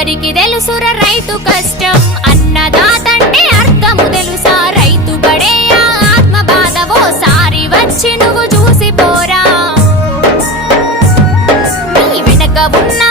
ఎవరికి తెలుసుర రైతు కష్టం అన్నదాతంటే అర్థము తెలుసా రైతు పడే ఆత్మ బాధ ఓసారి వచ్చి నువ్వు చూసిపోరా నీ వెనక ఉన్నా